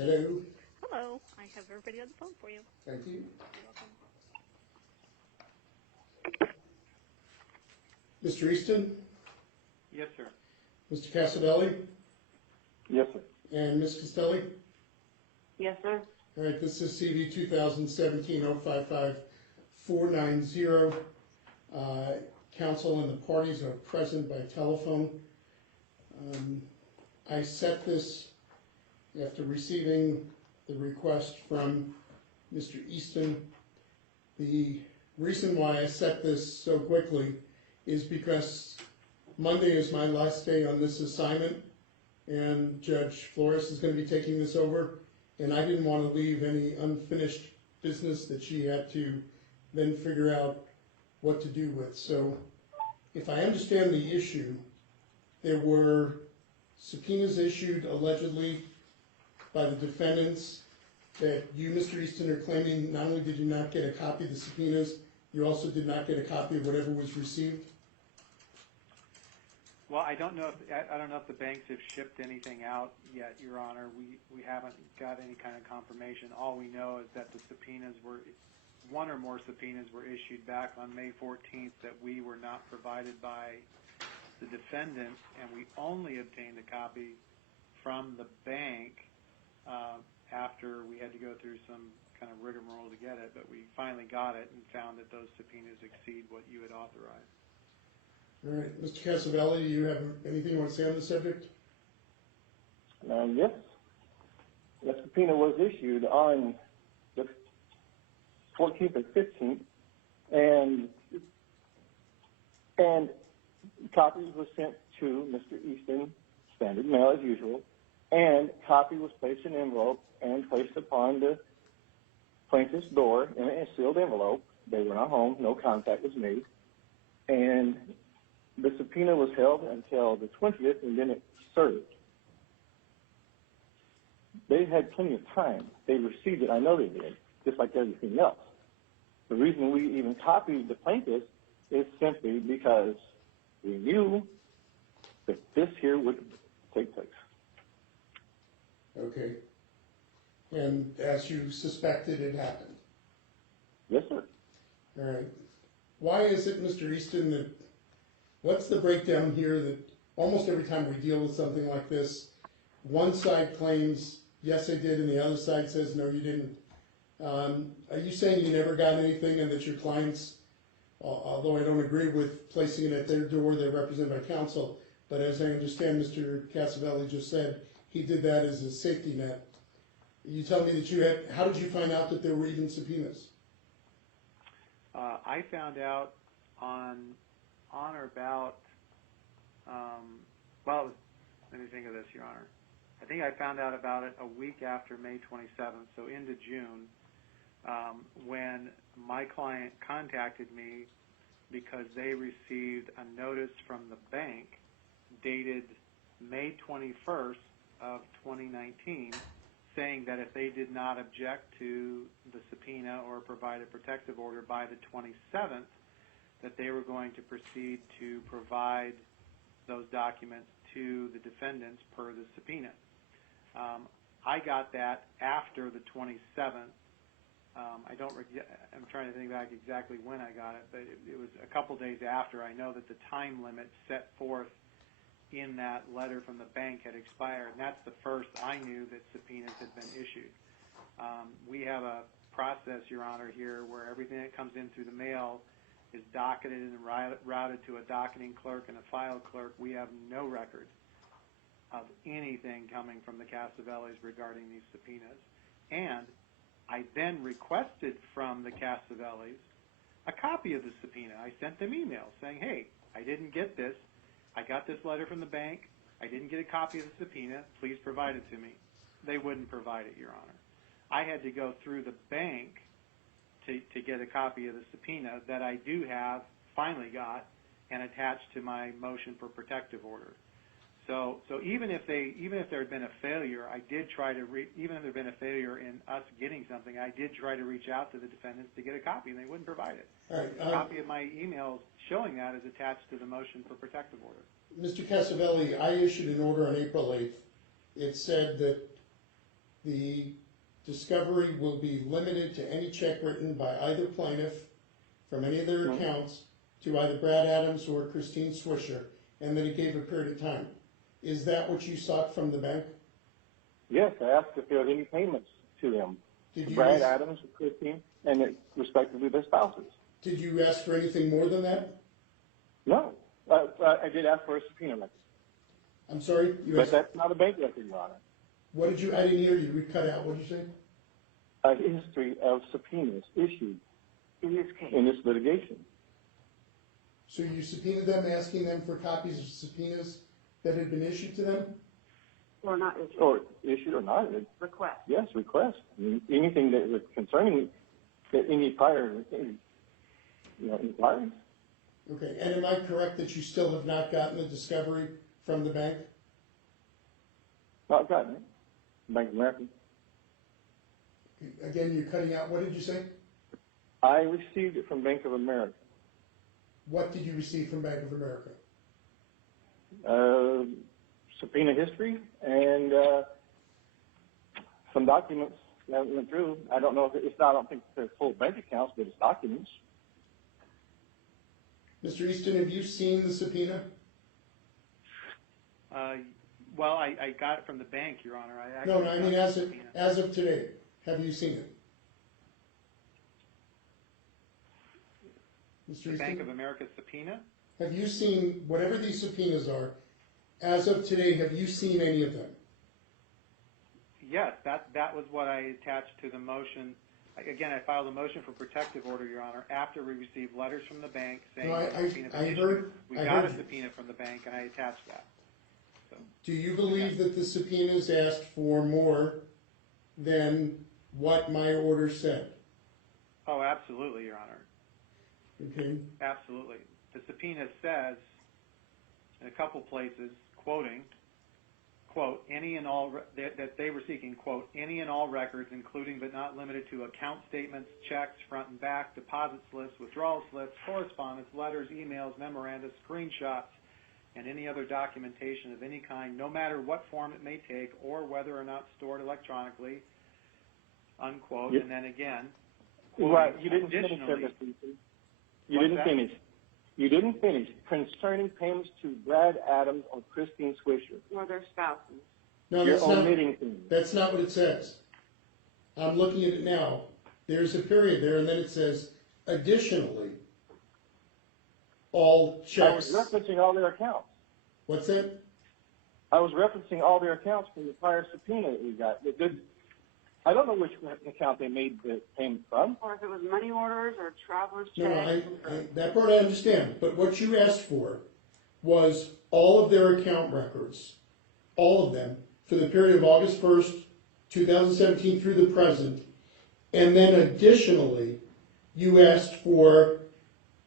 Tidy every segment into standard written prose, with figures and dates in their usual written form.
Hello. Hello. I have everybody on the phone for you. Thank you. You're welcome. Mr. Eastin, Yes, sir. Mr. Casavelli, Yes, sir. and Ms. Costelli. Yes, sir. All right, this is CV 2017-055-490. Council and the parties are present by telephone. I set this after receiving the request from Mr. Eastin. The reason why I set this so quickly is because Monday is my last day on this assignment, and Judge Flores is going to be taking this over, and I didn't want to leave any unfinished business that she had to then figure out what to do with. So if I understand the issue, there were subpoenas issued allegedly by the defendants that you, Mr. Eastin, are claiming not only did you not get a copy of the subpoenas, you also did not get a copy of whatever was received? Well, I don't know if the banks have shipped anything out yet, Your Honor. We haven't got any kind of confirmation. All we know is that the subpoenas were, one or more subpoenas were issued back on May 14th that we were not provided by the defendant, and we only obtained a copy from the bank after we had to go through some kind of rigmarole to get it, but we finally got it and found that those subpoenas exceed what you had authorized. All right, Mr. Casavelli, do you have anything you want to say on the subject? Yes. The subpoena was issued on the 14th and 15th, and copies were sent to Mr. Eastin, standard mail as usual, and copy was placed in an envelope and placed upon the plaintiff's door in a sealed envelope. They were not home, no contact was made, and the subpoena was held until the 20th, and then it served. They had plenty of time. They received it. I know they did, just like everything else. The reason we even copied the plaintiff is simply because we knew that this here would take place. Okay. And as you suspected, it happened? Yes, sir. All right. Why is it, Mr. Eastin, that what's the breakdown here that almost every time we deal with something like this, one side claims, yes, I did, and the other side says, no, you didn't. Are you saying you never got anything and that your clients, although I don't agree with placing it at their door, they're represented by counsel, but as I understand Mr. Casavelli just said, he did that as a safety net. You tell me that you had, how did you find out that there were even subpoenas? I found out on or about, well, let me think of this, Your Honor. I think I found out about it a week after May 27th, so into June, when my client contacted me because they received a notice from the bank dated May 21st of 2019 saying that if they did not object to the subpoena or provide a protective order by the 27th, that they were going to proceed to provide those documents to the defendants per the subpoena. I got that after the 27th. I'm trying to think back exactly when I got it, but it was a couple days after. I know that the time limit set forth in that letter from the bank had expired, and that's the first I knew that subpoenas had been issued. We have a process, Your Honor, here where everything that comes in through the mail is docketed and routed to a docketing clerk and a file clerk. We have no record of anything coming from the Casavellis regarding these subpoenas. And I then requested from the Casavellis a copy of the subpoena. I sent them emails saying, hey, I didn't get this. I got this letter from the bank. I didn't get a copy of the subpoena. Please provide it to me. They wouldn't provide it, Your Honor. I had to go through the bank to get a copy of the subpoena that I do have, finally got, and attached to my motion for protective order. So even if there had been a failure, I did try to even if there had been a failure in us getting something, I did try to reach out to the defendants to get a copy, and they wouldn't provide it. A copy of my emails showing that is attached to the motion for protective order. Mr. Casavelli, I issued an order on April 8th. It said that the discovery will be limited to any check written by either plaintiff from any of their accounts to either Brad Adams or Christine Swisher, and then it gave a period of time. Is that what you sought from the bank? Yes, I asked if there was any payments to them. Brad Adams and Christine, and respectively their spouses. Did you ask for anything more than that? No. I did ask for a subpoena record. I'm sorry? But that's not a bank record, Your Honor. What did you, I didn't hear you, we cut out, what did you say? A history of subpoenas issued In this case. in this litigation. So you subpoenaed them, asking them for copies of subpoenas that had been issued to them? Or not issued. Or issued or not. Request. Yes, request. I mean, anything that was concerning that any prior inquiries. Okay, and am I correct that you still have not gotten the discovery from the bank? Not gotten it. Bank of America. Again, you're cutting out, what did you say? I received it from Bank of America. What did you receive from Bank of America? Subpoena history and some documents that went through. I don't know if it's not, I don't think they're full bank accounts, but it's documents. Mr. Eastin, have you seen the subpoena? Well, I got it from the bank, Your Honor. No, I mean as of today, have you seen it? Mr. The Eastin? Bank of America subpoena? Have you seen, whatever these subpoenas are, as of today, have you seen any of them? Yes, that was what I attached to the motion. Again, I filed a motion for protective order, Your Honor, after we received letters from the bank saying No, that the subpoena I been heard- issued. We I got heard a you. subpoena from the bank, and I attached that. So, Do you believe that the subpoenas asked for more than what my order said? oh, absolutely, Your Honor. Okay, Absolutely. The subpoena says, in a couple places, quoting, quote, any and all, that they were seeking, quote, any and all records, including but not limited to account statements, checks, front and back, deposit slips, withdrawal slips, correspondence, letters, emails, memoranda, screenshots, and any other documentation of any kind, no matter what form it may take or whether or not stored electronically, unquote, Yep. and then again, Right. You didn't finish additionally, that, Mr. Easton. You What's didn't that? finish. You didn't finish. Concerning payments to Brad Adams or Christine Swisher. Or their spouses. no, You're that's not, omitting things. that's not what it says. I'm looking at it now. There's a period there, and then it says, additionally, all I checks. was referencing all their accounts. What's that? I was referencing all their accounts from the prior subpoena that we got. I don't know which account they made the payment from. Or if it was money orders or traveler's No, checks. that part I understand, but what you asked for was all of their account records, all of them, for the period of August 1st, 2017 through the present, and then additionally, you asked for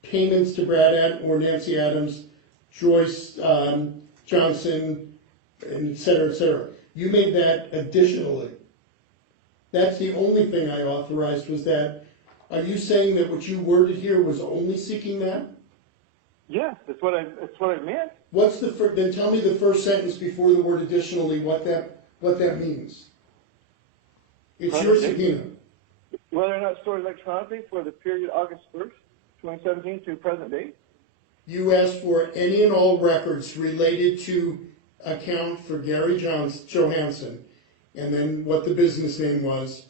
payments to Brad or Nancy Adams, Joyce Johnson, and et cetera, et cetera. You made that additionally. That's the only thing I authorized was that. Are you saying that what you worded here was only seeking that? Yes, that's what I meant. What's the then tell me the first sentence before the word additionally what that means. It's your subpoena. Whether or not stored electronically for the period August 1st, 2017 to present date. You asked for any and all records related to account for Gary Johansson, and then what the business name was,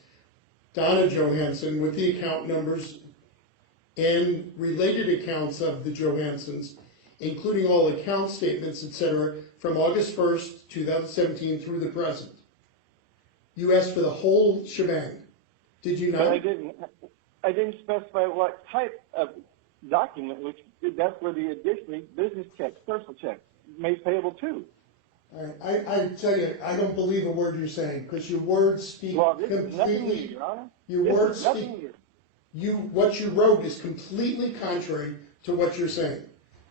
Donna Johansson, with the account numbers and related accounts of the Johanssons, including all account statements, etc., from August 1st, 2017 through the present. You asked for the whole shebang, did you not? But I didn't specify what type of document, which that's where the additionally business checks, personal checks, made payable to. I tell you, I don't believe a word you're saying, because your words speak Well, this is nothing new, completely. Your Honor. Your This words is nothing speak. new. What you wrote is completely contrary to what you're saying.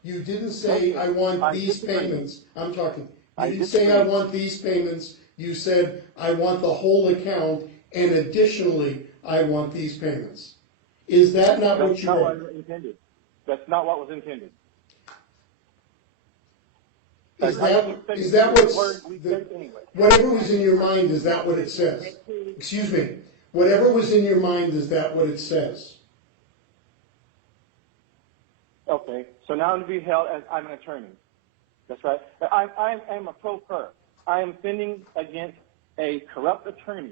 You didn't say, I want I these disagree. payments. I'm talking. I You didn't say, I disagree. want these payments. You said, I want the whole account, and additionally, I want these payments. Is that not what That's you not wrote? what was intended. That's not what was intended. Is I that, wouldn't say is that the what's, word we said anyway. whatever was in your mind, is that what it says? Excuse me, whatever was in your mind, is that what it says? Okay, so now I'm to be held as I'm an attorney. That's right. I am a pro per. I am defending against a corrupt attorney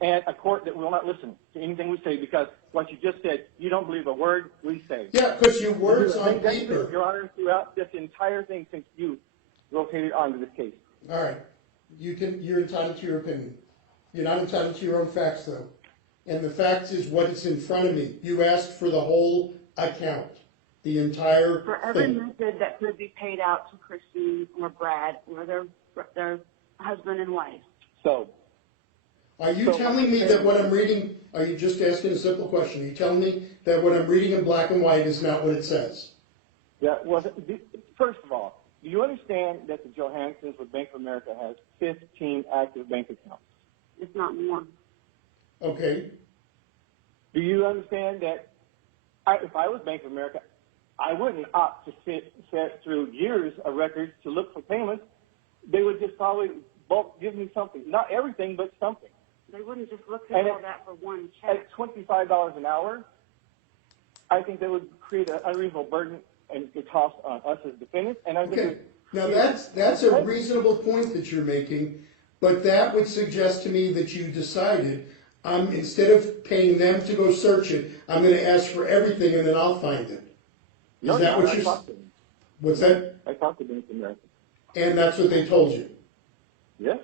and a court that will not listen to anything we say because what you just said, you don't believe a word we say. Yeah, because your words on That's paper. Your Honor, throughout this entire thing since you rotated onto this case. All right, you're entitled to your opinion. You're not entitled to your own facts, though. And the fact is what is in front of me. You asked for the whole account, the entire For every thing. method that could be paid out to Christine or Brad or their husband and wife. So, Are you telling me that what I'm reading, are you just asking a simple question? Are you telling me that what I'm reading in black and white is not what it says? yeah, well, first of all, do you understand that the Johansons with Bank of America has 15 active bank accounts? If not more. Okay, Do you understand that if I was Bank of America, I wouldn't opt to sit through years of records to look for payments. They would just probably bulk give me something. Not everything, but something. They wouldn't just look through all that for one check. At $25 an hour, I think that would create an unreasonable burden and the cost on us as defendants. And I think okay. Now that's a reasonable point that you're making, but that would suggest to me that you decided, instead of paying them to go search it, I'm gonna ask for everything and then I'll find it. No, Is that no, what I you're, talked to them. what's that? I talked to Bank of America. And that's what they told you? Yes.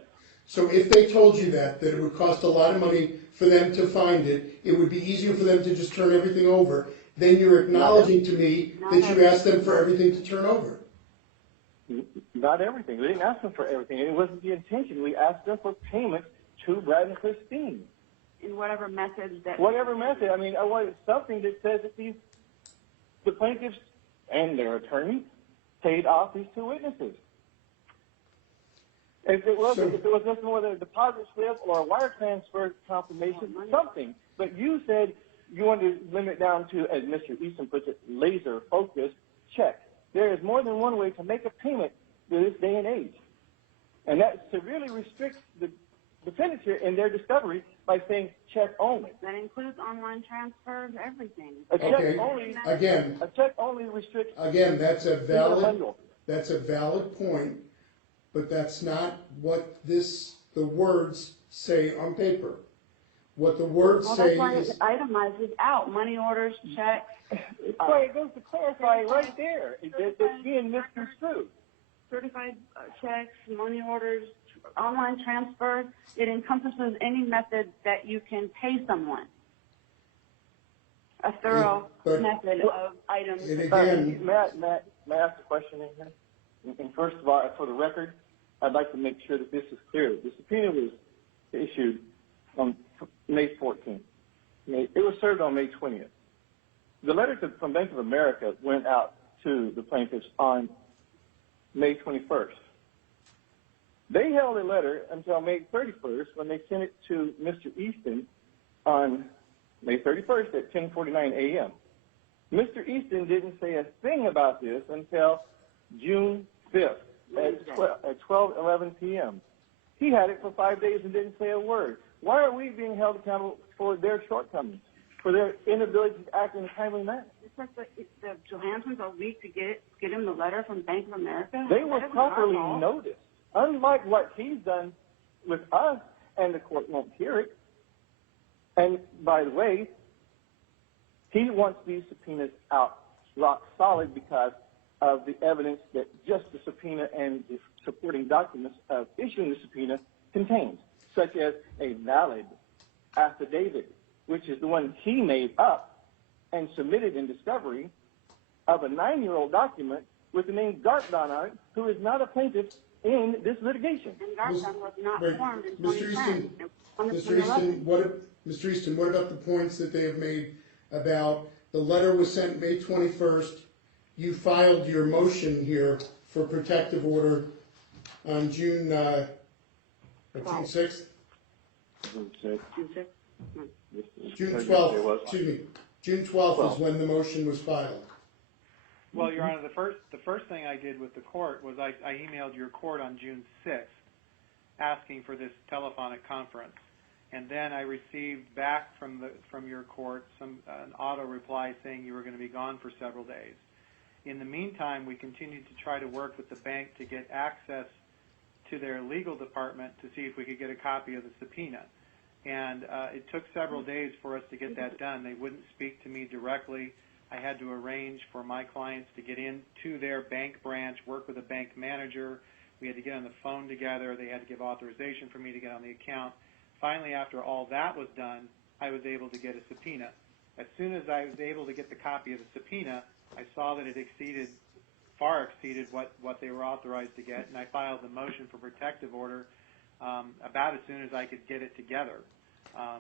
So if they told you that it would cost a lot of money for them to find it, it would be easier for them to just turn everything over, then you're acknowledging to me that you asked them for everything to turn over. Not everything. We didn't ask them for everything. It wasn't the intention. We asked them for payment to Brad and Christine. In whatever method that. Whatever method. I mean, I wanted something that says that the plaintiffs and their attorney paid off these two witnesses. If it was nothing more than a deposit slip or a wire transfer confirmation, something. But you said you wanted to limit it down to, as Mr. Easton puts it, laser focused check. There is more than one way to make a payment in this day and age. And that severely restricts the defendants here in their discovery by saying check only. That includes online transfers, everything. A check Okay, only. again, A check only restricts. again, that's a bundle. valid point, but that's not what the words say on paper. What the words Well, say that's why is, it itemizes out money orders, checks. Well, it goes to clarify right there. It's being misconstrued. Certified checks, money orders, online transfers. It encompasses any method that you can pay someone. A thorough But- method of items. and again, May I ask a question in here? And first of all, for the record, I'd like to make sure that this is clear. The subpoena was issued on May 14th. It was served on May 20th. The letter from Bank of America went out to the plaintiffs on May 21st. They held a letter until May 31st when they sent it to Mr. Easton on May 31st at 10:49 a.m. Mr. Easton didn't say a thing about this until June 5th at 12:11 p.m. He had it for 5 days and didn't say a word. Why are we being held accountable for their shortcomings, for their inability to act in a timely manner? It's like the Johansons are weak to get him the letter from Bank of America. They were properly noticed. Unlike what he's done with us, and the court won't hear it. And by the way, he wants these subpoenas out rock solid because of the evidence that just the subpoena and the supporting documents of issuing the subpoena contains, such as a valid affidavit, which is the one he made up and submitted in discovery of a 9-year-old document with the name Gartdon on it, who is not a plaintiff in this litigation. And Gartdon was not Wait, formed in Mr. 2010. Mr. Easton, what about the points that they have made about the letter was sent May 21st, you filed your motion here for protective order on June 6th? June 12th, excuse me. June 12th is when the motion was filed. Well, Your Honor, the first thing I did with the court was I emailed your court on June 6th asking for this telephonic conference. And then I received back from your court an auto reply saying you were going to be gone for several days. In the meantime, we continued to try to work with the bank to get access to their legal department to see if we could get a copy of the subpoena. And it took several days for us to get that done. They wouldn't speak to me directly. I had to arrange for my clients to get into their bank branch, work with a bank manager. We had to get on the phone together. They had to give authorization for me to get on the account. Finally, after all that was done, I was able to get a subpoena. As soon as I was able to get the copy of the subpoena, I saw that it far exceeded what they were authorized to get, and I filed the motion for protective order about as soon as I could get it together.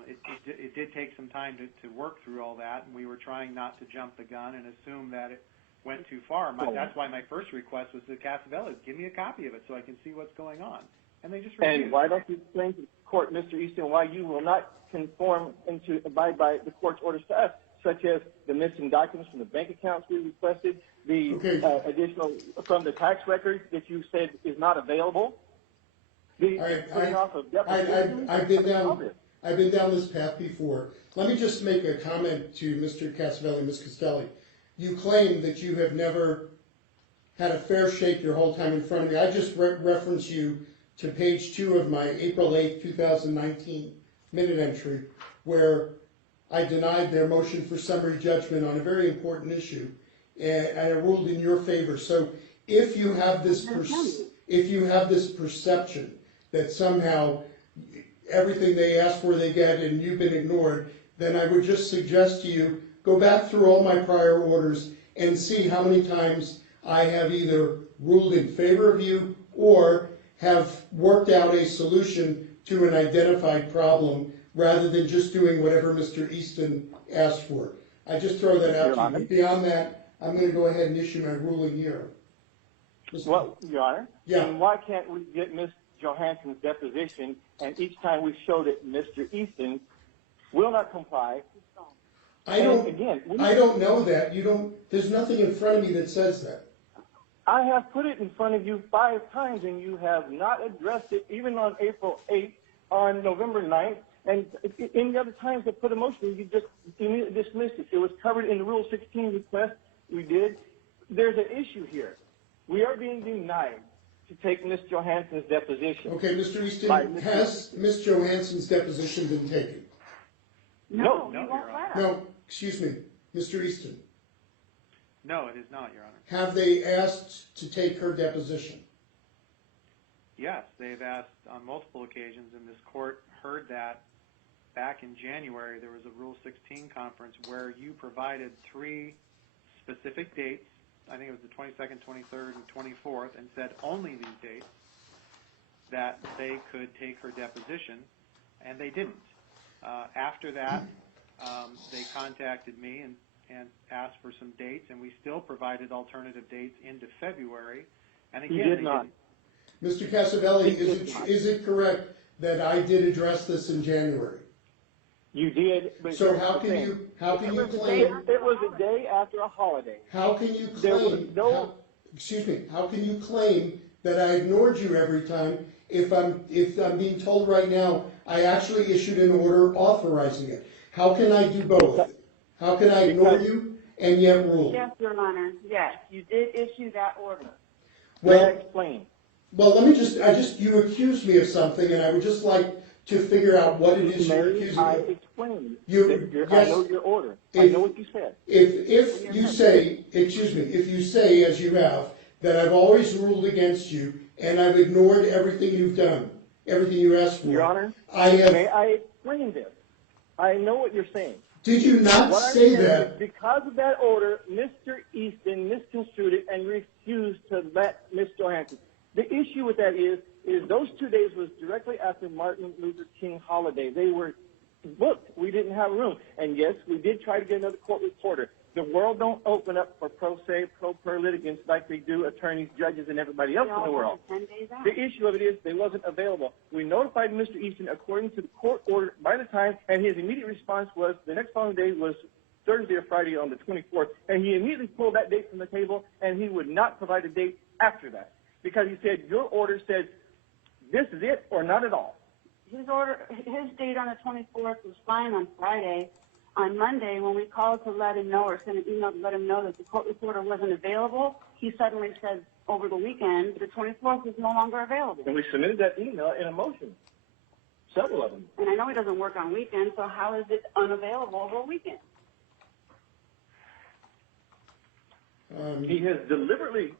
It did take some time to work through all that, and we were trying not to jump the gun and assume that it went too far. That's why my first request was to Casavellis, give me a copy of it so I can see what's going on. And they just refused. And why don't you explain to the court, Mr. Eastin, why you will not conform and to abide by the court's orders to us, such as the missing documents from the bank accounts we requested, the additional from the tax records that you said is not available, the putting off of depositions? I've been down this path before. Let me just make a comment to Mr. Casavelli and Ms. Castelli. You claim that you have never had a fair shake your whole time in front of me. I just reference you to page 2 of my April 8, 2019 minute entry, where I denied their motion for summary judgment on a very important issue, and I ruled in your favor. So if you have this perception that somehow everything they ask for they get and you've been ignored, then I would just suggest to you, go back through all my prior orders and see how many times I have either ruled in favor of you or have worked out a solution to an identified problem rather than just doing whatever Mr. Eastin asked for. I just throw that out to you. Beyond that, I'm going to go ahead and issue my ruling here. Well, Your Honor, yeah. And why can't we get Ms. Johansson's deposition, and each time we showed it, Mr. Eastin will not comply? I don't know that. There's nothing in front of me that says that. I have put it in front of you 5 times, and you have not addressed it, even on April 8th, on November 9th, and any other times I put a motion, you just dismissed it. It was covered in the Rule 16 request we did. There's an issue here. We are being denied to take Ms. Johansson's deposition. Okay, Mr. Eastin, has Ms. Johansson's deposition been taken? No. No, excuse me, Mr. Eastin. No, it is not, Your Honor. Have they asked to take her deposition? Yes, they've asked on multiple occasions, and this court heard that back in January. There was a Rule 16 conference where you provided 3 specific dates. I think it was the 22nd, 23rd, and 24th, and said only these dates that they could take her deposition, and they didn't. After that, they contacted me and asked for some dates, and we still provided alternative dates into February. And again, you did not. Mr. Casavelli, is it correct that I did address this in January? You did. But so how can you claim? It was a day after a holiday. How can you claim? How can you claim that I ignored you every time if I'm being told right now I actually issued an order authorizing it? How can I do both? How can I ignore you and yet rule? Yes, Your Honor. Yes, you did issue that order. Well, explain. Well, let me you accused me of something, and I would just like to figure out what it is you're accusing me of. I explained. Yes, I know your order. I know what you said. If you say, if you say, as you have, that I've always ruled against you and I've ignored everything you've done, everything you asked for. Your Honor, may I explain this? I know what you're saying. Did you not say that? Because of that order, Mr. Eastin misconstrued it and refused to let Ms. Johansson. The issue with that is those 2 days was directly after Martin Luther King holiday. They were booked. We didn't have room. And yes, we did try to get another court reporter. The world don't open up for pro se, pro per litigants like they do attorneys, judges, and everybody else in the world. The issue of it is they wasn't available. We notified Mr. Eastin according to the court order by the time, and his immediate response was the next following day was Thursday or Friday on the 24th, and he immediately pulled that date from the table, and he would not provide a date after that because he said your order said this is it or not at all. His date on the 24th was fine on Friday. On Monday, when we called to let him know or sent an email to let him know that the court reporter wasn't available, he suddenly said over the weekend the 24th is no longer available. And we submitted that email in a motion, several of them. And I know he doesn't work on weekends, so how is it unavailable over a weekend? He has deliberately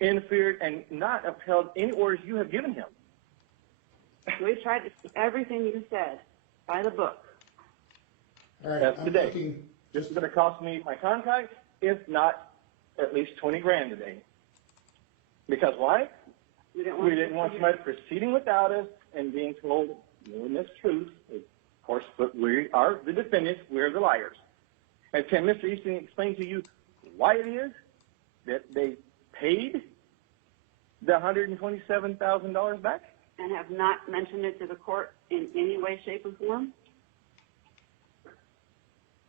interfered and not upheld any orders you have given him. We've tried to do everything you said by the book. All right, That's I'm today. looking, This is going to cost me my contract, if not at least $20,000 today. Because why? We didn't want somebody proceeding without us and being told no mistruth. Of course, but we are the defendants. We're the liars. And can Mr. Easton explain to you why it is that they paid the $127,000 back? And have not mentioned it to the court in any way, shape, or form?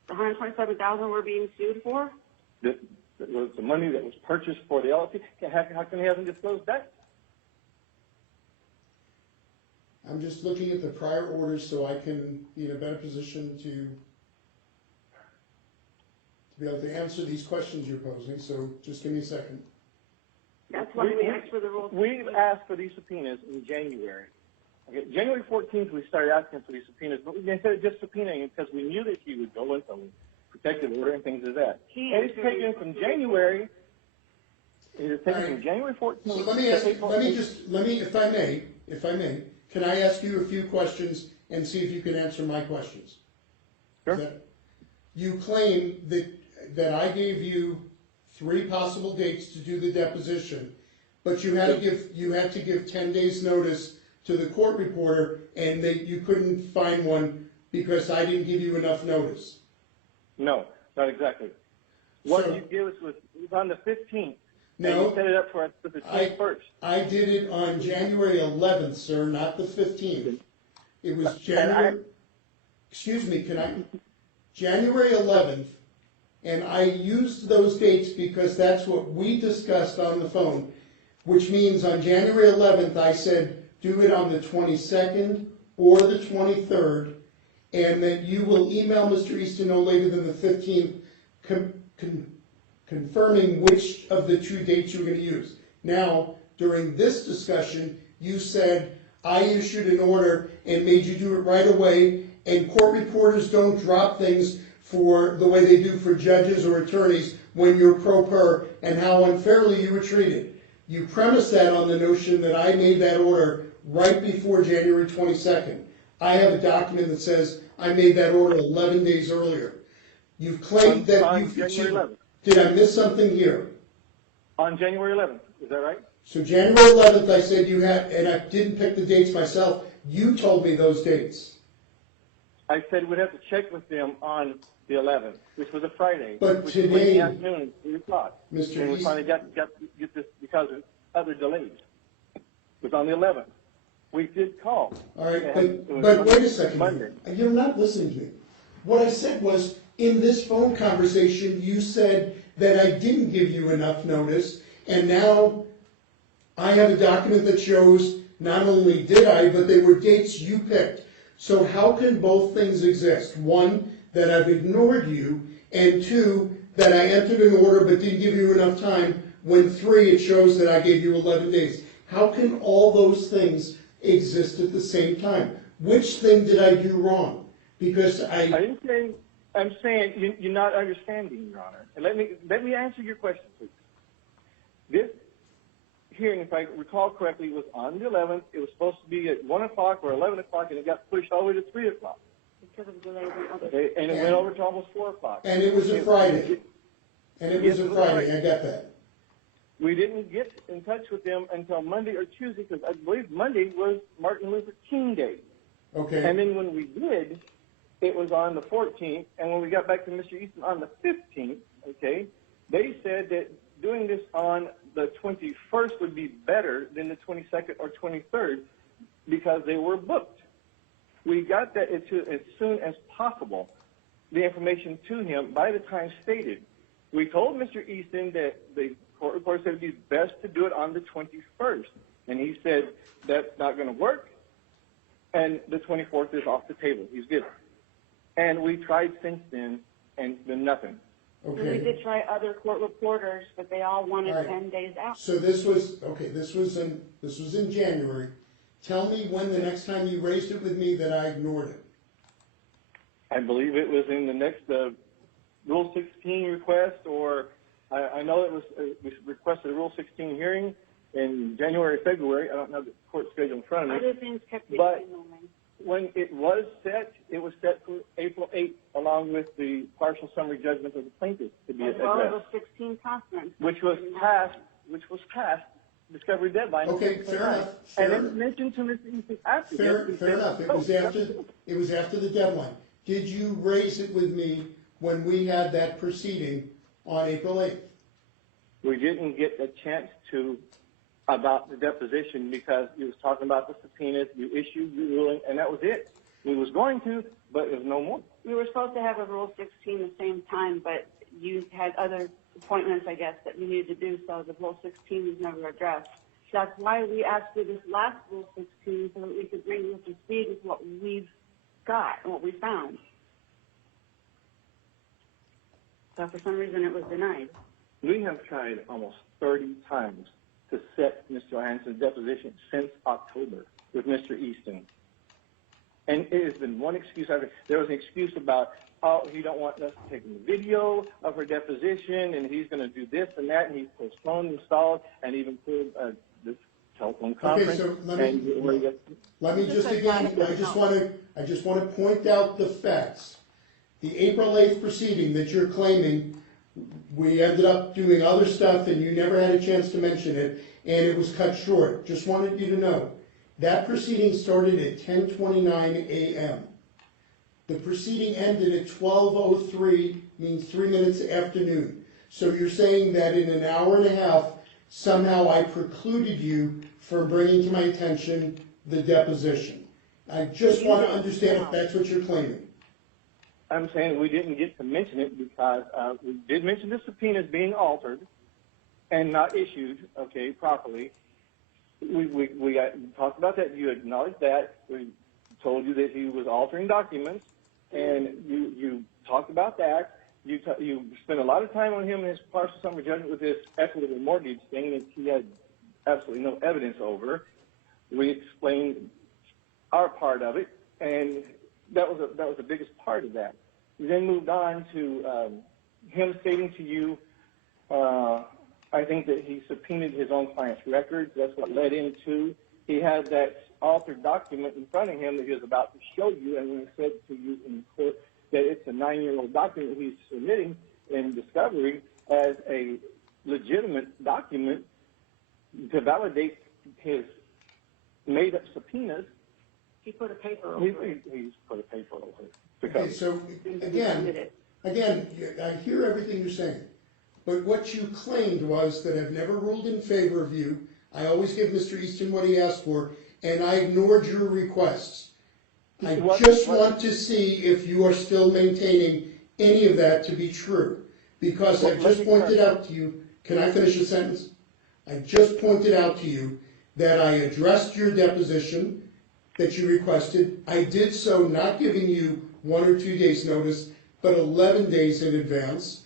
The $127,000 we're being sued for? That was the money that was purchased for the LLC. How come he hasn't disclosed that? I'm just looking at the prior orders so I can be in a better position to be able to answer these questions you're posing, so just give me a second. That's why we asked for the rules. We've asked for these subpoenas in January. Okay, January 14th, we started asking for these subpoenas, but instead of just subpoenaing because we knew that he would go into protective order and things like that. And it's taken from January. It's taken from January 14th. So let me if I may, can I ask you a few questions and see if you can answer my questions? Sure. You claim that I gave you 3 possible dates to do the deposition, but you had to give 10 days notice to the court reporter, and that you couldn't find one because I didn't give you enough notice. No, not exactly. What you gave us was on the 15th. No, and you set it up for us for the 21st. I did it on January 11th, sir, not the 15th. It was January. Excuse me, January 11th, and I used those dates because that's what we discussed on the phone, which means on January 11th I said do it on the 22nd or the 23rd, and that you will email Mr. Easton no later than the 15th confirming which of the 2 dates you were going to use. Now, during this discussion, you said I issued an order and made you do it right away, and court reporters don't drop things for the way they do for judges or attorneys when you're pro per, and how unfairly you were treated. You premise that on the notion that I made that order right before January 22nd. I have a document that says I made that order 11 days earlier. You've claimed that you've January 11th. Did I miss something here? On January 11th, is that right? So January 11th I said you had, and I didn't pick the dates myself, you told me those dates. I said we'd have to check with them on the 11th, which was a Friday. But which today, was in the afternoon, 3 o'clock. Mr. And we East- finally got get this because of other delays. It was on the 11th. We did call. All right, And but wait a second. Monday. You're not listening to me. What I said was, in this phone conversation, you said that I didn't give you enough notice, and now I have a document that shows not only did I, but they were dates you picked. So how can both things exist? 1, that I've ignored you, and 2, that I entered an order but didn't give you enough time, when 3, it shows that I gave you 11 days. How can all those things exist at the same time? Which thing did I do wrong? Because I didn't say. I'm saying you're not understanding, Your Honor. And let me answer your question, please. This hearing, if I recall correctly, was on the 11th. It was supposed to be at 1 o'clock or 11 o'clock, and it got pushed all the way to 3 o'clock. Because of delays and other. Okay, and it went over to almost 4 o'clock. And it was a Friday. I got that. We didn't get in touch with them until Monday or Tuesday, because I believe Monday was Martin Luther King Day. Okay. And then when we did, it was on the 14th, and when we got back to Mr. Easton on the 15th, okay, they said that doing this on the 21st would be better than the 22nd or 23rd because they were booked. We got that as soon as possible. the information to him by the time stated. We told Mr. Eastin that the court reporter said it would be best to do it on the 21st. And he said that's not going to work, and the 24th is off the table. He's good. And we tried since then, and been nothing. We Okay, did try other court reporters, but they all wanted All right. 10 days out. so this was in January. Tell me when the next time you raised it with me that I ignored it. I believe it was in the next Rule 16 request, or I know it was we requested a Rule 16 hearing in January, February. I don't have the court schedule in front of me. Other things kept being But moving. when it was set for April 8th, along with the partial summary judgment of the plaintiff to be As well as addressed, the 16 conference. which was past discovery deadline. Okay, fair enough. And Fair it enough. was mentioned to Mr. Easton after. Fair enough. It was after the deadline. Did you raise it with me when we had that proceeding on April 8th? We didn't get a chance to about the deposition because he was talking about the subpoenas, you issued your ruling, and that was it. We was going to, but it was no more. We were supposed to have a Rule 16 the same time, but you had other appointments, I guess, that you needed to do, so the Rule 16 was never addressed. That's why we asked for this last Rule 16 so that we could bring you up to speed with what we've got and what we found. So for some reason it was denied. We have tried almost 30 times to set Mr. Johansson's deposition since October with Mr. Easton. And it has been one excuse after. There was an excuse about, oh, he don't want us taking the video of her deposition, and he's going to do this and that, and he's postponed, installed, and even pulled this telephone conference. Okay, so let me just again, I just want to point out the facts. The April 8th proceeding that you're claiming, we ended up doing other stuff and you never had a chance to mention it, and it was cut short. Just wanted you to know. That proceeding started at 10:29 a.m. The proceeding ended at 12:03, means 3 minutes after noon. So you're saying that in an hour and a half, somehow I precluded you from bringing to my attention the deposition. I just want to understand if that's what you're claiming. I'm saying we didn't get to mention it because we did mention the subpoenas being altered and not issued, okay, properly. We talked about that. You acknowledged that. We told you that he was altering documents, and you talked about that. You spent a lot of time on him and his partial summary judgment with this equitable mortgage thing that he had absolutely no evidence over. We explained our part of it, and that was the biggest part of that. We then moved on to him stating to you, I think that he subpoenaed his own client's records. That's what led into, he had that altered document in front of him that he was about to show you, and we said to you in court that it's a 9-year-old document he's submitting in discovery as a legitimate document to validate his made-up subpoenas. He put a paper over it. He's put a paper over it. Okay, so again, I hear everything you're saying, but what you claimed was that I've never ruled in favor of you. I always give Mr. Easton what he asked for, and I ignored your requests. I just want to see if you are still maintaining any of that to be true, because I've just pointed out to you, can I finish a sentence? I just pointed out to you that I addressed your deposition that you requested. I did so not giving you 1 or 2 days notice, but 11 days in advance.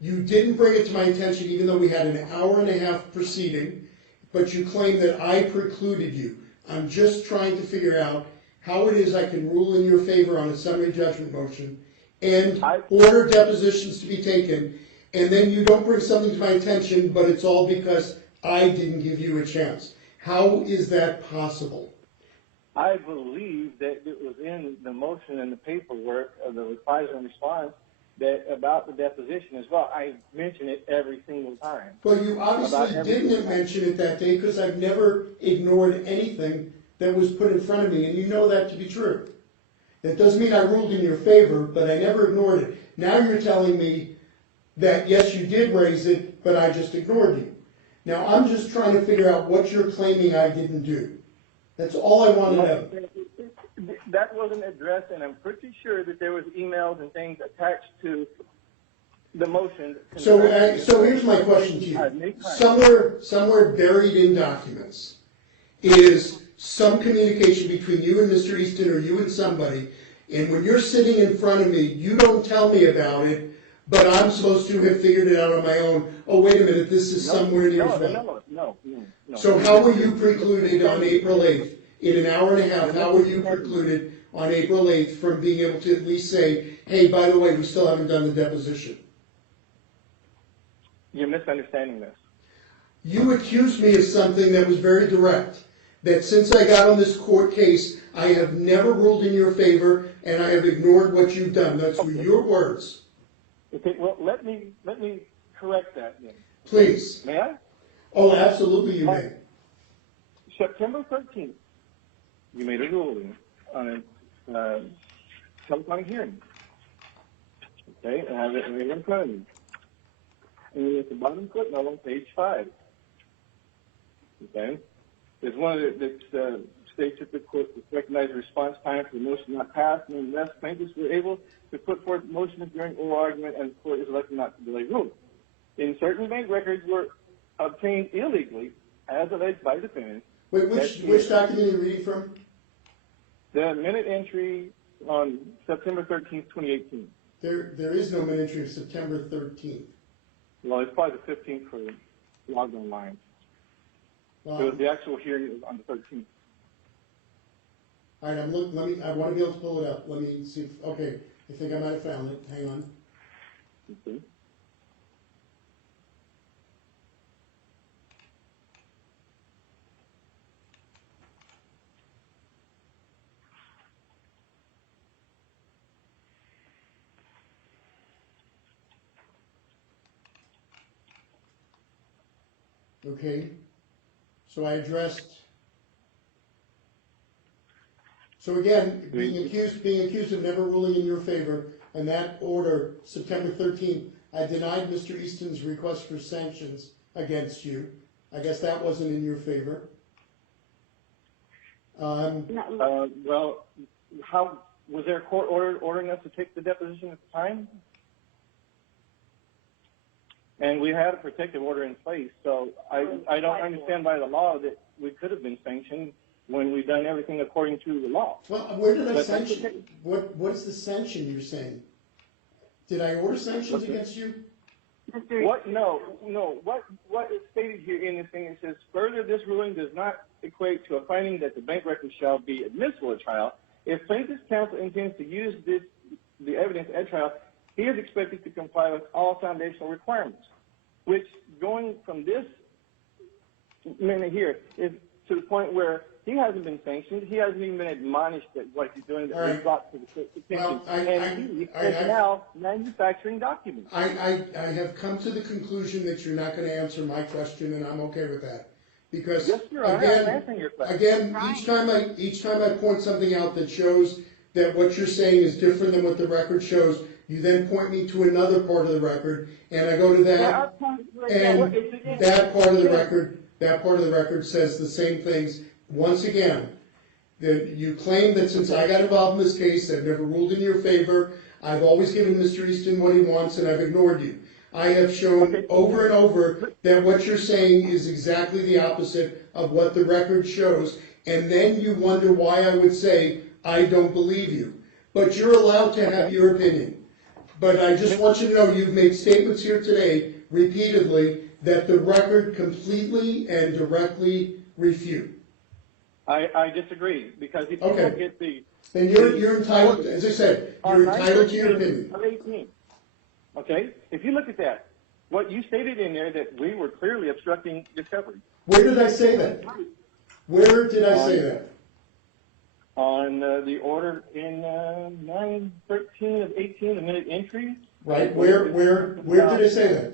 You didn't bring it to my attention even though we had an hour and a half proceeding, but you claim that I precluded you. I'm just trying to figure out how it is I can rule in your favor on a summary judgment motion and order depositions to be taken, and then you don't bring something to my attention, but it's all because I didn't give you a chance. How is that possible? I believe that it was in the motion and the paperwork of the replies and response that about the deposition as well. I mention it every single time. Well, you obviously didn't mention it that day because I've never ignored anything that was put in front of me, and you know that to be true. That doesn't mean I ruled in your favor, but I never ignored it. Now you're telling me that, yes, you did raise it, but I just ignored you. Now I'm just trying to figure out what you're claiming I didn't do. That's all I want to know. that wasn't addressed, and I'm pretty sure that there was emails and things attached to the motion. So here's my question to you. Somewhere buried in documents is some communication between you and Mr. Eastin or you and somebody, and when you're sitting in front of me, you don't tell me about it, but I'm supposed to have figured it out on my own. Oh, wait a minute, this is somewhere near No. So how were you precluded on April 8th? In an hour and a half, how were you precluded on April 8th from being able to at least say, hey, by the way, we still haven't done the deposition? You're misunderstanding this. You accused me of something that was very direct, that since I got on this court case, I have never ruled in your favor, and I have ignored what you've done. Those were your words. Okay, well, let me correct that then. Please. May I? Oh, absolutely you may. September 13th, you made a ruling on a telephonic hearing. Okay, I have it right in front of me. And at the bottom footnote on page 5. Okay? There's one that states that the court recognized response time for the motion not passed, and unless plaintiffs were able to put forth motions during oral argument and the court is elected not to delay ruling. In certain bank records were obtained illegally, as alleged by the defendant. Wait, which document are you reading from? The minute entry on September 13th, 2018. There is no minute entry of September 13th. Well, it's probably the 15th for logged online. So the actual hearing is on the 13th. All right, I want to be able to pull it up. Let me see. Okay, I think I might have found it. Hang on. Okay. Okay, so I addressed. So again, being accused of never ruling in your favor, and that order, September 13th, I denied Mr. Easton's request for sanctions against you. I guess that wasn't in your favor. Well, how was there a court order ordering us to take the deposition at the time? And we had a protective order in place, so I don't understand by the law that we could have been sanctioned when we've done everything according to the law. Well, where did I sanction? What is the sanction you're saying? Did I order sanctions against you? What? No. What is stated here in this thing, it says, further, this ruling does not equate to a finding that the bank record shall be admissible at trial. If plaintiff's counsel intends to use the evidence at trial, he is expected to comply with all foundational requirements, which going from this minute here is to the point where he hasn't been sanctioned. He hasn't even been admonished that what he's doing that he's brought to the attention. And he is now manufacturing documents. I have come to the conclusion that you're not going to answer my question, and I'm okay with that. Because yes, Your Honor, I'm answering your question. Again, each time I point something out that shows that what you're saying is different than what the record shows, you then point me to another part of the record, and I go to that, and that part of the record says the same things. Once again, that you claim that since I got involved in this case, I've never ruled in your favor. I've always given Mr. Eastin what he wants, and I've ignored you. I have shown over and over that what you're saying is exactly the opposite of what the record shows, and then you wonder why I would say I don't believe you. But you're allowed to have your opinion. But I just want you to know you've made statements here today, repeatedly, that the record completely and directly refute. I disagree, because if you look at the... Then you're entitled, as I said, you're entitled to your opinion. 18. Okay? If you look at that, what you stated in there that we were clearly obstructing discovery. Where did I say that? Where did I say that? On the order in 9:13 of 18, the minute entry. Right. Where did I say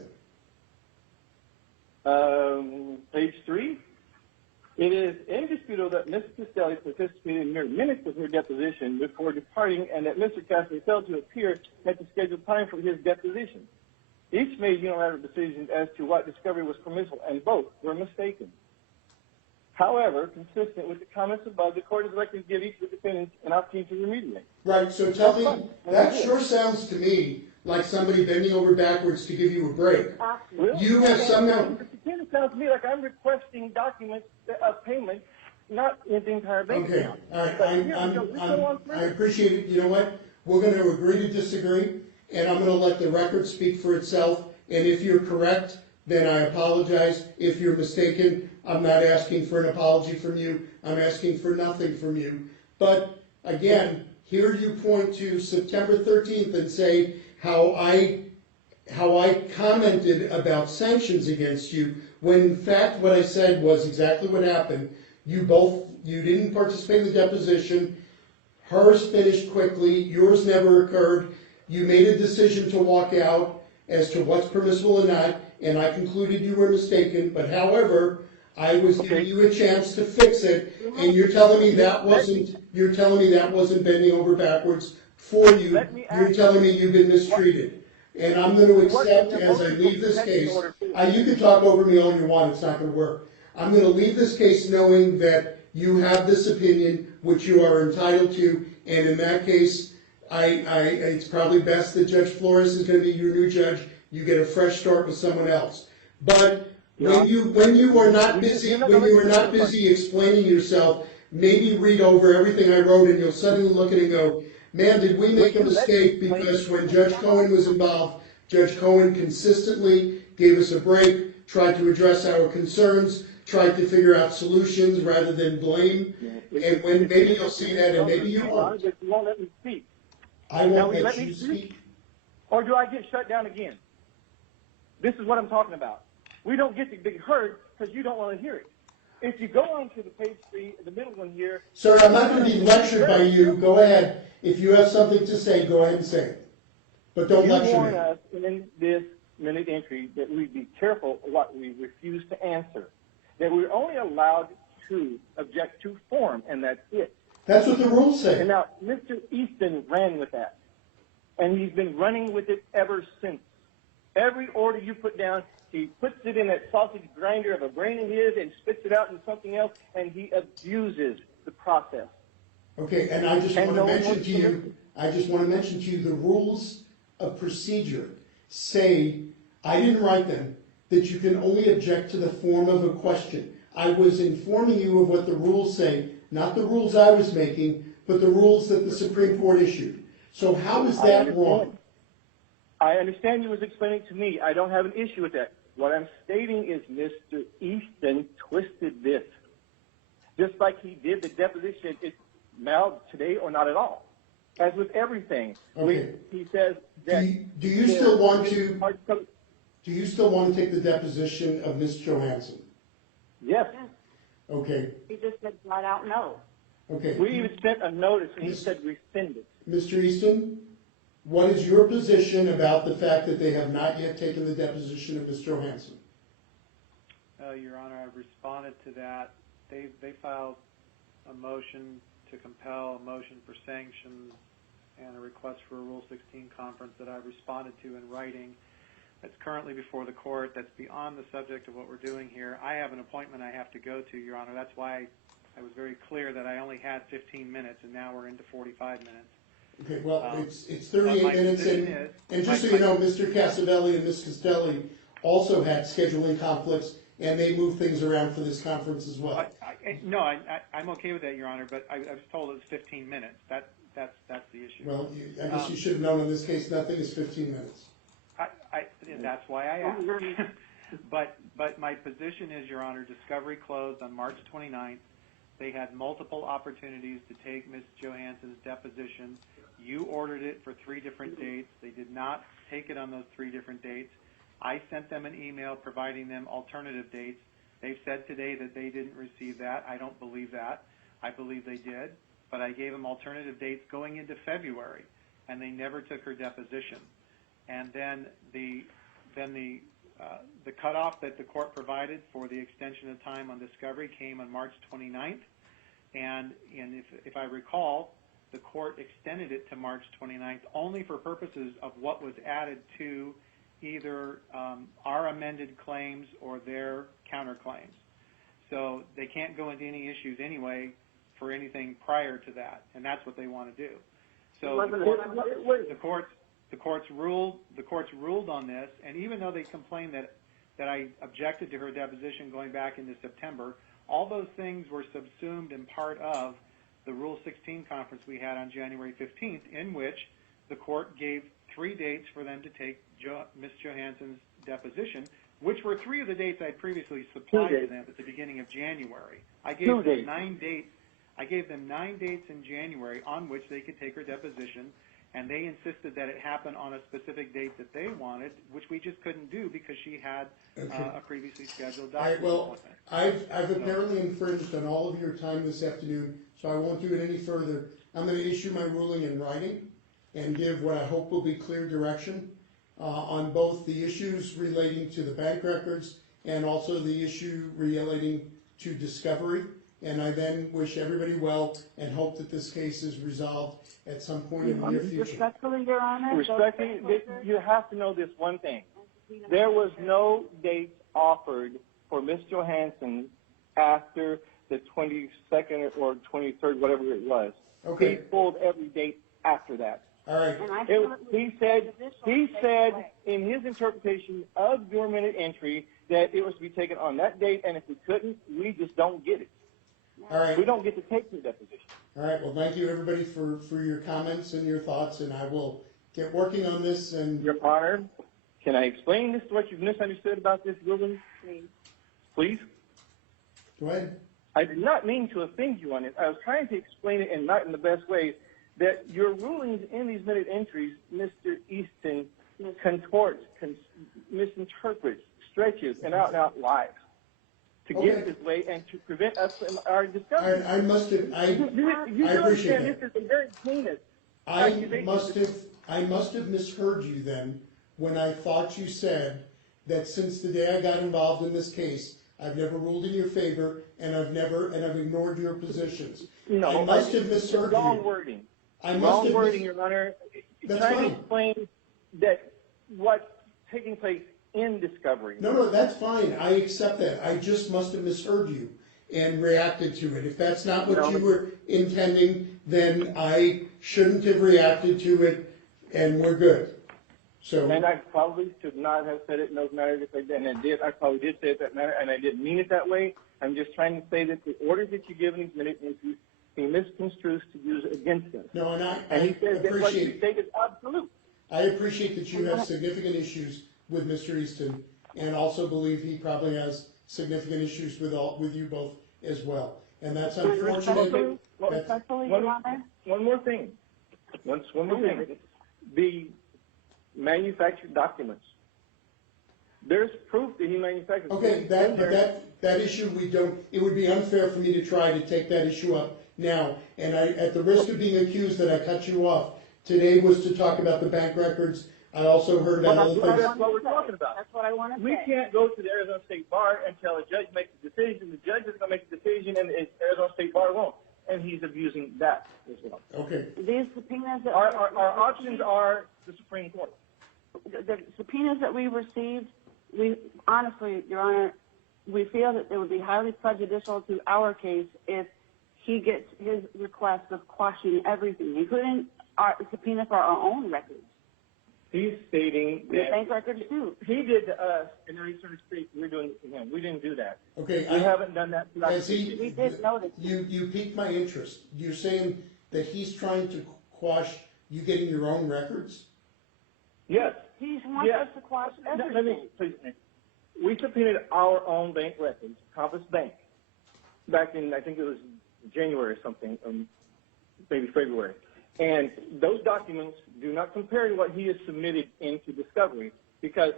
that? Page 3. It is indisputable that Mrs. Castelli participated in mere minutes of her deposition before departing, and that Mr. Castelli failed to appear at the scheduled time for his deposition. Each made unilateral decisions as to what discovery was permissible, and both were mistaken. However, consistent with the comments above, the court is elected to give each of the defendants an opportunity to remediate. Right, so tell That's me, fine. that sure sounds to me like somebody bending over backwards to give you a break. Really? You have somehow, It sounds to me like I'm requesting documents of payment, not in the entire bank okay, account. all right, But here we go. We go on I further. appreciate it. You know what? We're gonna agree to disagree, and I'm gonna let the record speak for itself, and if you're correct, then I apologize. If you're mistaken, I'm not asking for an apology from you. I'm asking for nothing from you. But again, here you point to September 13th and say how I commented about sanctions against you, when in fact what I said was exactly what happened. You didn't participate in the deposition. Hers finished quickly, yours never occurred. You made a decision to walk out as to what's permissible or not, and I concluded you were mistaken, but however, I was giving you a chance to fix it, and you're telling me that wasn't bending over backwards for you. You're telling me you've been mistreated. And I'm gonna accept as I leave this case, you can talk over me all you want, it's not gonna work. I'm gonna leave this case knowing that you have this opinion, which you are entitled to, and in that case, it's probably best that Judge Flores is gonna be your new judge. You get a fresh start with someone else. But when you were not busy explaining yourself, maybe read over everything I wrote, and you'll suddenly look at it and go, man, did we make a mistake? Because when Judge Cohen was involved, Judge Cohen consistently gave us a break, tried to address our concerns, tried to figure out solutions rather than blame. And when maybe you'll see that, and maybe you won't. You won't let me speak. I won't let you speak. Or do I get shut down again? This is what I'm talking about. We don't get to be heard because you don't want to hear it. If you go on to the page 3, the middle one here. Sir, I'm not going to be lectured by you. Go ahead. If you have something to say, go ahead and say it. But don't lecture me. You warn us in this minute entry that we be careful what we refuse to answer. That we're only allowed to object to form, and that's it. That's what the rules say. And now, Mr. Eastin ran with that. And he's been running with it ever since. Every order you put down, he puts it in that sausage grinder of a brain of his and spits it out into something else, and he abuses the process. Okay, and I just want to mention to you, the rules of procedure say, I didn't write them, that you can only object to the form of a question. I was informing you of what the rules say, not the rules I was making, but the rules that the Supreme Court issued. So how is that wrong? I understand you was explaining to me. I don't have an issue with that. What I'm stating is Mr. Eastin twisted this. Just like he did the deposition, it's now today or not at all. As with everything. Okay. He says that... Do you still want to take the deposition of Ms. Johansson? Yes. Okay. He just said flat out no. Okay. We even sent a notice and he said rescind it. Mr. Eastin, what is your position about the fact that they have not yet taken the deposition of Ms. Johansson? Your Honor, I've responded to that. They filed a motion to compel, a motion for sanctions, and a request for a Rule 16 conference that I've responded to in writing. That's currently before the court. That's beyond the subject of what we're doing here. I have an appointment I have to go to, Your Honor. That's why I was very clear that I only had 15 minutes, and now we're into 45 minutes. Okay, well, it's 38 minutes, and just so you know, Mr. Casavelli and Ms. Castelli also had scheduling conflicts, and they moved things around for this conference as well. I'm okay with that, Your Honor, but I was told it was 15 minutes. That's the issue. Well, I guess you should have known in this case nothing is 15 minutes. That's why I asked. But my position is, Your Honor, discovery closed on March 29th. They had multiple opportunities to take Ms. Johansson's deposition. You ordered it for 3 different dates. They did not take it on those 3 different dates. I sent them an email providing them alternative dates. They've said today that they didn't receive that. I don't believe that. I believe they did. But I gave them alternative dates going into February, and they never took her deposition. And then the cutoff that the court provided for the extension of time on discovery came on March 29th. And if I recall, the court extended it to March 29th only for purposes of what was added to either our amended claims or their counterclaims. So they can't go into any issues anyway for anything prior to that, and that's what they want to do. So the courts ruled on this, and even though they complained that I objected to her deposition going back into September, all those things were subsumed in part of the Rule 16 conference we had on January 15th, in which the court gave 3 dates for them to take Ms. Johansson's deposition, which were 3 of the dates I previously supplied to them at the beginning of January. I gave them 9 dates. I gave them 9 dates in January on which they could take her deposition, and they insisted that it happen on a specific date that they wanted, which we just couldn't do because she had a previously scheduled doctor's appointment. I've apparently infringed on all of your time this afternoon, so I won't do it any further. I'm going to issue my ruling in writing and give what I hope will be clear direction on both the issues relating to the bank records and also the issue relating to discovery. And I then wish everybody well and hope that this case is resolved at some point in the near future. Respectfully, Your Honor. Respectfully, you have to know this one thing. There was no date offered for Ms. Johansson after the 22nd or 23rd, whatever it was. Okay. He pulled every date after that. All right. He said in his interpretation of your minute entry that it was to be taken on that date, and if we couldn't, we just don't get it. All right. We don't get to take the deposition. All right. Well, thank you, everybody, for your comments and your thoughts, and I will get working on this. And Your Honor, can I explain this to what you've misunderstood about this ruling? Please? Go ahead. I did not mean to offend you on it. I was trying to explain it, and not in the best way, that your rulings in these minute entries, Mr. Eastin contorts, misinterprets, stretches, and out lies to get this way and to prevent us from our discovery. I must have. I appreciate that. This is a very heinous I must have misheard you then when I thought you said that since the day I got involved in this case, I've never ruled in your favor, and I've ignored your positions. No, I must have misheard you. Wrong wording. Wrong wording, Your Honor. That's trying fine. to explain that what's taking place in discovery. No, that's fine. I accept that. I just must have misheard you and reacted to it. If that's not what you were intending, then I shouldn't have reacted to it, and we're good. So. And I probably should not have said it in those matters if I did, and I did. I probably did say it that matter, and I didn't mean it that way. I'm just trying to say that the orders that you give in these minute entries be misconstrued to use against us. No, and he says that what you say is absolute. I appreciate that you have significant issues with Mr. Eastin, and also believe he probably has significant issues with you both as well. And that's unfortunate. Respectfully, Your Honor. One more thing. One more thing. The manufactured documents. There's proof that he manufactured. Okay, that issue we don't. It would be unfair for me to try to take that issue up now. And at the risk of being accused that I cut you off, today was to talk about the bank records. I also heard about other things. That's what we're talking about. That's what I want to say. We can't go to the Arizona State Bar until a judge makes a decision. The judge is going to make a decision, and the Arizona State Bar won't. And he's abusing that as well. Okay. These subpoenas that our options are the Supreme Court. The subpoenas that we received, we honestly, Your Honor, we feel that it would be highly prejudicial to our case if he gets his request of quashing everything, including our subpoena for our own records. He's stating that bank records too. He did to us, and then he sort of speaks. We're doing it to him. We didn't do that. Okay. We haven't done that. We did notice. You piqued my interest. You're saying that he's trying to quash you getting your own records? Yes. He wants us to quash everything. Let me please. We subpoenaed our own bank records, Compass Bank, back in I think it was January or something, maybe February. And those documents do not compare to what he has submitted into discovery, because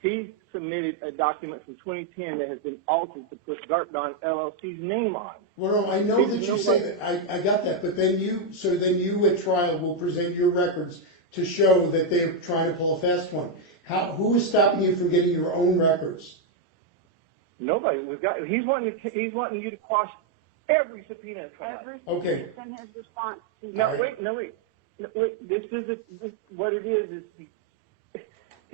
he submitted a document from 2010 that has been altered to put Gartdon LLC's name on. Well, no, I know that you say that. I got that. But then you at trial will present your records to show that they're trying to pull a fast one. Who is stopping you from getting your own records? Nobody. He's wanting you to quash every subpoena. Okay. Send his response to No, wait. This is what it is.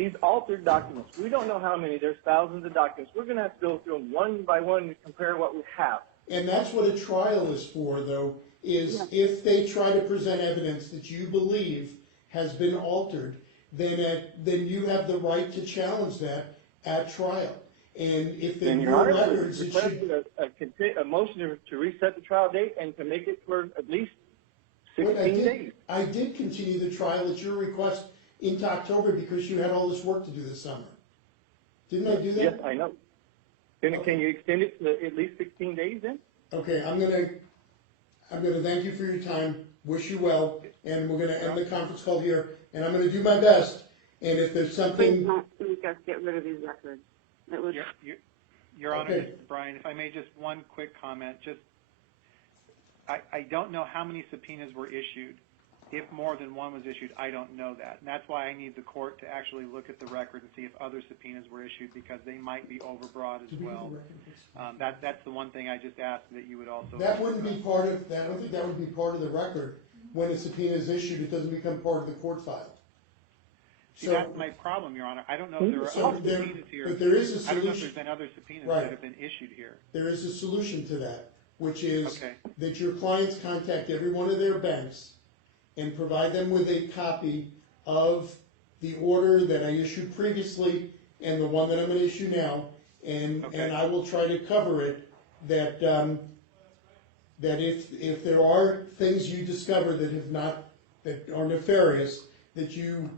He's altered documents. We don't know how many. There's thousands of documents. We're going to have to go through them one by one and compare what we have. And that's what a trial is for, though, is if they try to present evidence that you believe has been altered, then you have the right to challenge that at trial. And if there And Your are Honor, records, it should... a motion to reset the trial date and to make it for at least 16 days. I did continue the trial at your request into October because you had all this work to do this summer. Didn't I do that? Yes, I know. Can you extend it to at least 16 days then? Okay, I'm gonna thank you for your time, wish you well, and we're gonna end the conference call here, and I'm gonna do my best, and if there's Please something... don't make us get rid of these records. It was, Your Honor, Okay. this is Brian, if I may, just one quick comment. I don't know how many subpoenas were issued. If more than one was issued, I don't know that. And that's why I need the court to actually look at the record and see if other subpoenas were issued, because they might be overbroad as well. That's the one thing I just asked that you would also... That wouldn't be part of, I don't think that would be part of the record. When a subpoena is issued, it doesn't become part of the court file. See, that's my problem, Your Honor. I don't know if there are other subpoenas here. But there is a I don't know if solution. there's been other subpoenas Right. that have been issued here. There is a solution to that, which is Okay. that your clients contact every one of their banks and provide them with a copy of the order that I issued previously and the one that I'm going to issue now, and I will try to cover it that that if there are things you discover that are nefarious, that you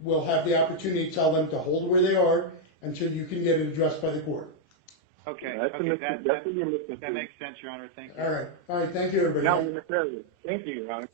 will have the opportunity to tell them to hold where they are until you can get it addressed by the court. Okay, That's okay, what you're missing. that makes sense, Your Honor. Thank you. All right, thank you, everybody. Now, thank you, Your Honor.